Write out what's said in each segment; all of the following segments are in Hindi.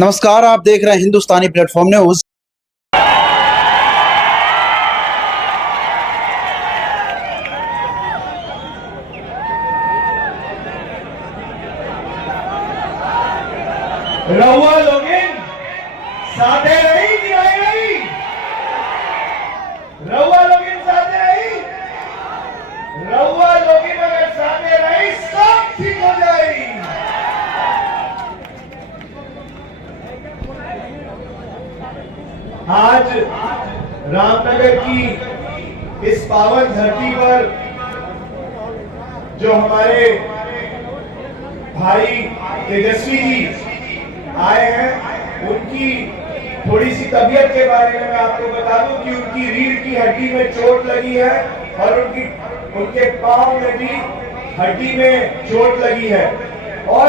नमस्कार, आप देख रहे हैं हिंदुस्तानी प्लेटफॉर्म न्यूज। रहुआ लोगिन साथे रही कि नहीं रही? रहुआ लोगिन साथे रही? रहुआ लोगिन अगर साथे रही सब ठीक हो जाएगी। आज रामनगर की इस पावन धरती पर जो हमारे भाई तेजस्वी जी आए हैं, उनकी थोड़ी सी तबीयत के बारे में मैं आपको बता दूं कि उनकी रीढ़ की हड्डी में चोट लगी है और उनके पांव में भी हड्डी में चोट लगी है और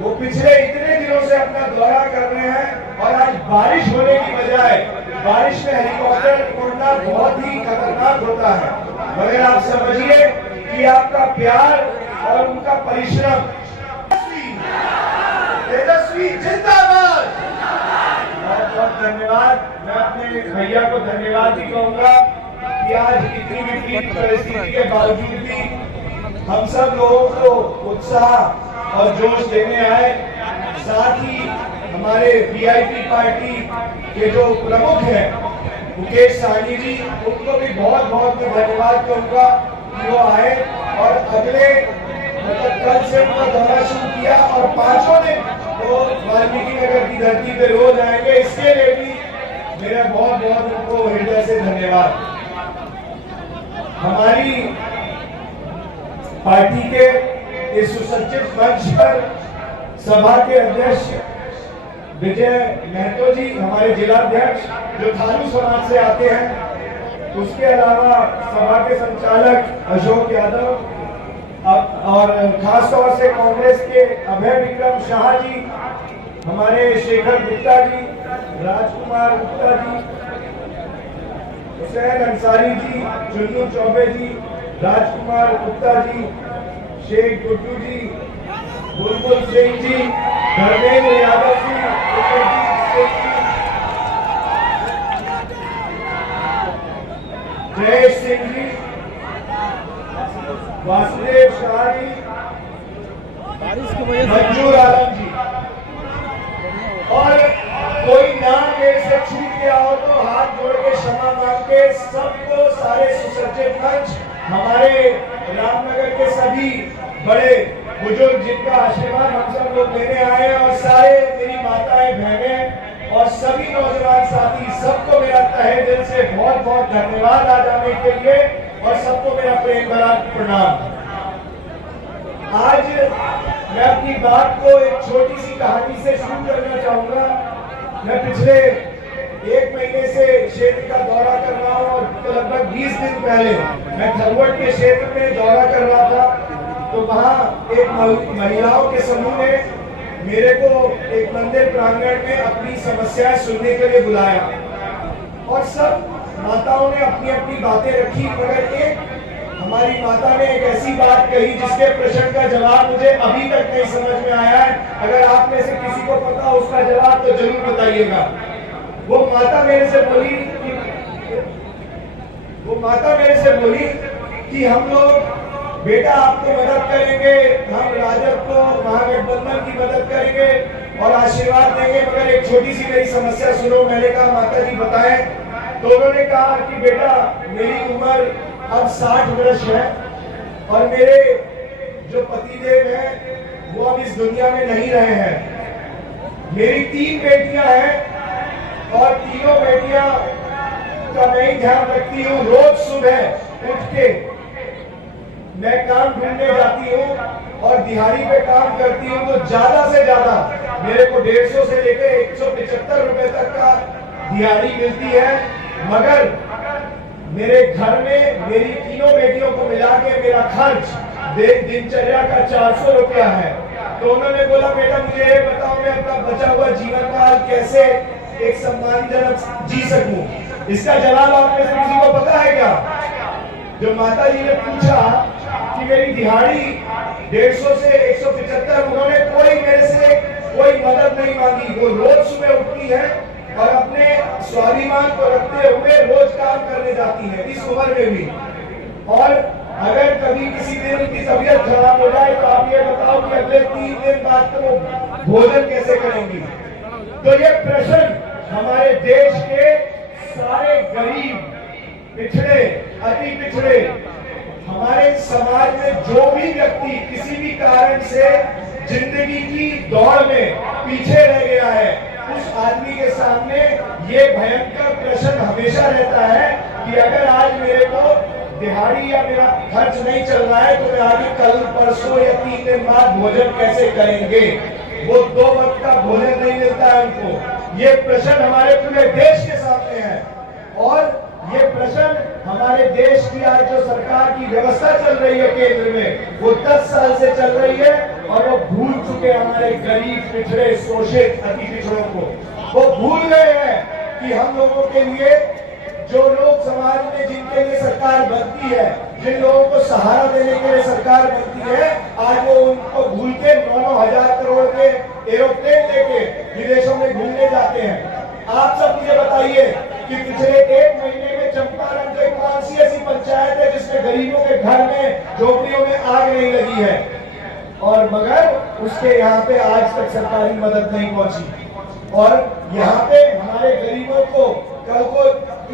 वो पिछले इतने दिनों से अपना दौरा कर रहे हैं। और आज बारिश होने की बजाय बारिश में हेलीकॉप्टर उड़ना बहुत ही खतरनाक होता है, मगर आप समझिए कि आपका प्यार और उनका परिश्रम। तेजस्वी जिंदाबाद। बहुत बहुत धन्यवाद। मैं अपने भैया को धन्यवाद भी कहूंगा कि आज इतनी विपरीत परिस्थिति के बावजूद भी हम सब लोगों को उत्साह और जोश देने आए। साथ ही हमारे वीआईपी पार्टी के जो प्रमुख हैं मुकेश साहनी जी, उनको भी बहुत बहुत धन्यवाद कहूंगा कि वो आए और अगले कल से उनका दौरा शुरू किया और 5 दिन तो वाल्मीकि नगर की धरती पे रोज आएंगे। इसके लिए भी मेरा बहुत बहुत उनको हृदय से धन्यवाद। हमारी पार्टी के इस सुसज्जित मंच पर सभा के अध्यक्ष विजय महतो जी, हमारे जिलाध्यक्ष जो थारू समाज से आते हैं, उसके अलावा सभा के संचालक अशोक यादव और खास तौर से कांग्रेस के अभय विक्रम शाह जी, हमारे शेखर गुप्ता जी, राजकुमार गुप्ता जी, हुसैन अंसारी जी, चुन्नू चौबे जी, राजकुमार गुप्ता जी, शेख गुड्डू जी, बुलबुल सिंह जी, धर्मेंद्र यादव जी, जयेश सिंह जी, वासुदेव शाह जी, मंजूर आलम जी। और कोई नाम मेरे से छूट गया हो तो हाथ जोड़ के क्षमा मांग के सबको, सारे सुसज्जित मंच, हमारे रामनगर के सभी बड़े बुजुर्ग जिनका आशीर्वाद हम सब लोग लेने आए हैं, और सारे मेरी माताएं बहनें और सभी नौजवान साथी, सबको मेरा तहे दिल से बहुत बहुत धन्यवाद आज आने के लिए और सबको मेरा प्रेम भरा प्रणाम। आज मैं अपनी बात को एक छोटी सी कहानी से शुरू करना चाहूंगा। मैं पिछले 1 महीने से क्षेत्र का दौरा कर रहा हूँ और तो लगभग 20 दिन पहले मैं खरवट के क्षेत्र में दौरा कर रहा था, तो वहाँ एक महिलाओं के समूह ने मेरे को एक मंदिर प्रांगण में अपनी समस्याएं सुनने के लिए बुलाया और सब माताओं ने अपनी अपनी बातें रखी, मगर एक हमारी माता ने एक ऐसी बात कही जिसके प्रश्न का जवाब मुझे अभी तक नहीं समझ में आया है। अगर आप में से किसी को पता उसका जवाब तो जरूर बताइएगा। वो माता मेरे से बोली कि हम लोग बेटा आपको मदद करेंगे, हम राजद को महागठबंधन की मदद करेंगे और आशीर्वाद देंगे, मगर एक छोटी सी मेरी समस्या सुनो। मैंने कहा माता जी बताएं। तो उन्होंने कहा कि बेटा मेरी उम्र अब 60 वर्ष है और मेरे जो पतिदेव हैं वो अब इस दुनिया में नहीं रहे हैं। मेरी 3 बेटियां हैं और तीनों बेटियां का मैं ही ध्यान रखती हूँ। रोज सुबह उठ के मैं काम ढूंढने जाती हूँ और दिहाड़ी पे काम करती हूँ, तो ज्यादा से ज्यादा मेरे को 150 से लेकर 175 रुपए तक का दिहाड़ी मिलती है, मगर मेरे घर में मेरी तीनों बेटियों को मिला के मेरा खर्च दिनचर्या का 400 रुपया है। तो उन्होंने बोला बेटा मुझे ये बताओ मैं अपना बचा हुआ जीवन काल कैसे एक सम्मानजनक जी सकूं। इसका जवाब आप में से किसी को पता है क्या? जो माता जी ने पूछा कि मेरी दिहाड़ी 150 से 175, उन्होंने कोई मेरे से कोई मदद नहीं मांगी। वो रोज सुबह उठती है और अपने स्वाभिमान को रखते हुए रोज काम करने जाती है, इस उम्र में भी। और अगर कभी किसी दिन उनकी तबीयत खराब हो जाए तो आप ये बताओ कि अगले 3 दिन बाद तो वो भोजन कैसे करेंगी। तो ये प्रश्न हमारे देश के सारे गरीब, पिछड़े, अति पिछड़े, हमारे समाज में जो भी व्यक्ति किसी भी कारण से जिंदगी की दौड़ में पीछे रह गया है, उस आदमी के सामने ये भयंकर प्रश्न हमेशा रहता है कि अगर आज मेरे को दिहाड़ी या मेरा खर्च नहीं चल रहा है तो मैं आगे कल, परसों या 3 दिन बाद भोजन कैसे करेंगे। वो 2 वक्त का भोजन नहीं मिलता है उनको। ये प्रश्न हमारे पूरे देश के सामने है। और ये प्रश्न हमारे देश की आज जो सरकार की व्यवस्था चल रही है केंद्र में, वो 10 साल से चल रही है और वो भूल चुके हमारे गरीब, पिछड़े, शोषित, अति पिछड़ों को। वो भूल गए हैं कि हम लोगों के लिए, जो लोग समाज में जिनके लिए सरकार बनती है, जिन लोगों को सहारा देने के लिए सरकार बनती है, आज वो उनको भूल के 9-9 हजार करोड़ के एरोप्लेन लेके विदेशों में घूमने जाते हैं। आप सब मुझे बताइए कि पिछले 1 महीने में चंपारण के कौन सी ऐसी पंचायत है जिसमें गरीबों के घर में, झोपड़ियों में आग नहीं लगी है, और मगर उसके यहाँ पे आज तक सरकारी मदद नहीं पहुंची। और यहाँ पे हमारे गरीबों को कल को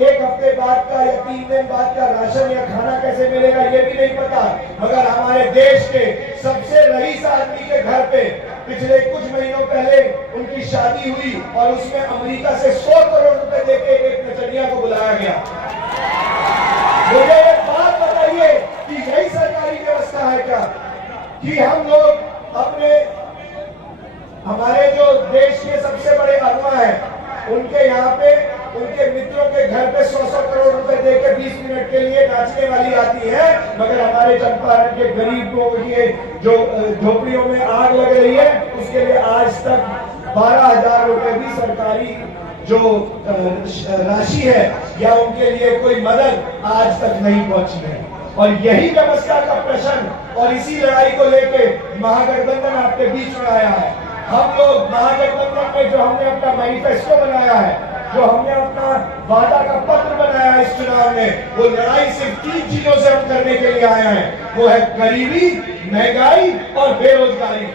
1 हफ्ते बाद का या 3 दिन बाद का राशन या खाना कैसे मिलेगा ये भी नहीं पता। मगर हमारे देश के सबसे रईस आदमी के घर पे पिछले कुछ महीनों पहले उनकी शादी हुई और उसमें अमेरिका से 100 करोड़ रुपए देके एक नचनिया को बुलाया गया। मुझे एक बात बताइए कि यही सरकारी व्यवस्था है क्या कि हम लोग अपने, हमारे जो देश के सबसे बड़े अगवा है उनके यहाँ पे उनके मित्रों के घर पे 100-100 करोड़ रुपए देके 20 मिनट के लिए नाचने वाली आती है, मगर हमारे चंपारण के गरीब लोगों की जो झोपड़ियों में आग लग रही है उसके लिए आज तक 12,000 रुपए भी सरकारी जो राशि है या उनके लिए कोई मदद आज तक नहीं पहुंची है। और यही व्यवस्था का प्रश्न और इसी लड़ाई को लेके महागठबंधन आपके बीच में आया है। हम लोग महागठबंधन में जो हमने अपना मैनिफेस्टो बनाया है, जो हमने अपना वादा का पत्र बनाया है इस चुनाव में, वो लड़ाई सिर्फ 3 चीजों से हम करने के लिए आए हैं। वो है गरीबी, महंगाई और बेरोजगारी।